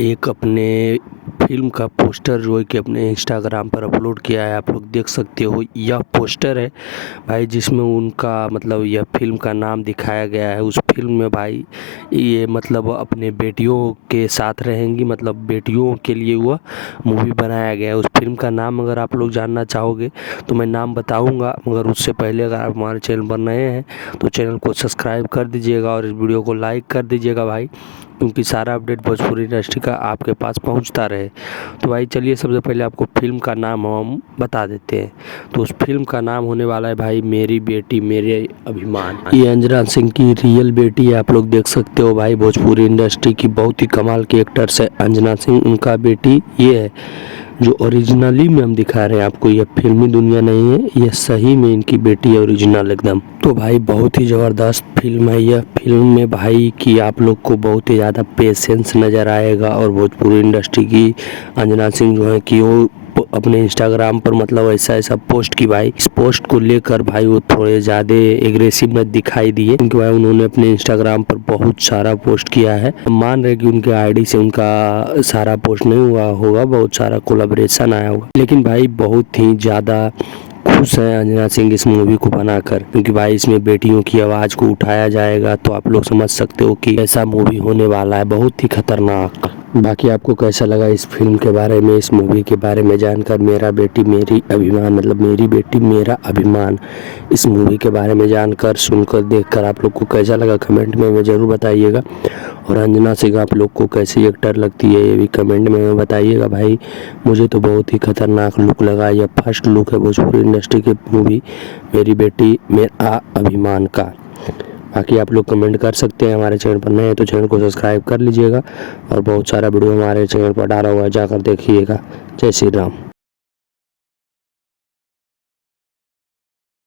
एक अपने फिल्म का पोस्टर जो है कि अपने इंस्टाग्राम पर अपलोड किया है। आप लोग देख सकते हो, यह पोस्टर है भाई जिसमें उनका मतलब यह फिल्म का नाम दिखाया गया है। उस फिल्म में भाई ये मतलब अपने बेटियों के साथ रहेंगी, मतलब बेटियों के लिए वह मूवी बनाया गया है। उस फिल्म का नाम अगर आप लोग जानना चाहोगे तो मैं नाम बताऊंगा, मगर उससे पहले अगर आप हमारे चैनल पर नए हैं तो चैनल को सब्सक्राइब कर दीजिएगा और इस वीडियो को लाइक कर दीजिएगा भाई, क्योंकि सारा अपडेट भोजपुरी इंडस्ट्री का आपके पास पहुंचता रहे। तो भाई चलिए सबसे पहले आपको फिल्म का नाम हम बता देते हैं। तो उस फिल्म का नाम होने वाला है भाई मेरी बेटी मेरे अभिमान। ये अंजना सिंह की रियल बेटी है, आप लोग देख सकते हो भाई। भोजपुरी इंडस्ट्री की बहुत ही कमाल की एक्टर्स है अंजना सिंह, उनका बेटी ये है जो ओरिजिनली में हम दिखा रहे हैं आपको। यह फिल्मी दुनिया नहीं है, यह सही में इनकी बेटी है, ओरिजिनल एकदम। तो भाई बहुत ही ज़बरदस्त फिल्म है यह। फिल्म में भाई कि आप लोग को बहुत ही ज़्यादा पेशेंस नज़र आएगा। और भोजपुरी इंडस्ट्री की अंजना सिंह जो है कि वो अपने इंस्टाग्राम पर मतलब ऐसा ऐसा पोस्ट की भाई, इस पोस्ट को लेकर भाई वो थोड़े ज़्यादा एग्रेसिव में दिखाई दिए, क्योंकि भाई उन्होंने अपने इंस्टाग्राम पर बहुत सारा पोस्ट किया है। हम मान रहे कि उनके आईडी से उनका सारा पोस्ट नहीं हुआ होगा, बहुत सारा कोलैबोरेशन आया होगा, लेकिन भाई बहुत ही ज़्यादा खुश है अंजना सिंह इस मूवी को बनाकर, क्योंकि भाई इसमें बेटियों की आवाज़ को उठाया जाएगा। तो आप लोग समझ सकते हो कि ऐसा मूवी होने वाला है, बहुत ही खतरनाक। बाकी आपको कैसा लगा इस फिल्म के बारे में, इस मूवी के बारे में जानकर? मेरा बेटी मेरी अभिमान मतलब मेरी बेटी मेरा अभिमान, इस मूवी के बारे में जानकर सुनकर देखकर आप लोग को कैसा लगा कमेंट में हमें ज़रूर बताइएगा। और अंजना सिंह आप लोग को कैसी एक्टर लगती है ये भी कमेंट में हमें बताइएगा भाई। मुझे तो बहुत ही खतरनाक लुक लगा, यह फर्स्ट लुक है भोजपुरी इंडस्ट्री की मूवी मेरी बेटी मेरा अभिमान का। बाकी आप लोग कमेंट कर सकते हैं। हमारे चैनल पर नए हैं तो चैनल को सब्सक्राइब कर लीजिएगा और बहुत सारा वीडियो हमारे चैनल पर डाला हुआ है, जाकर देखिएगा। जय श्री राम।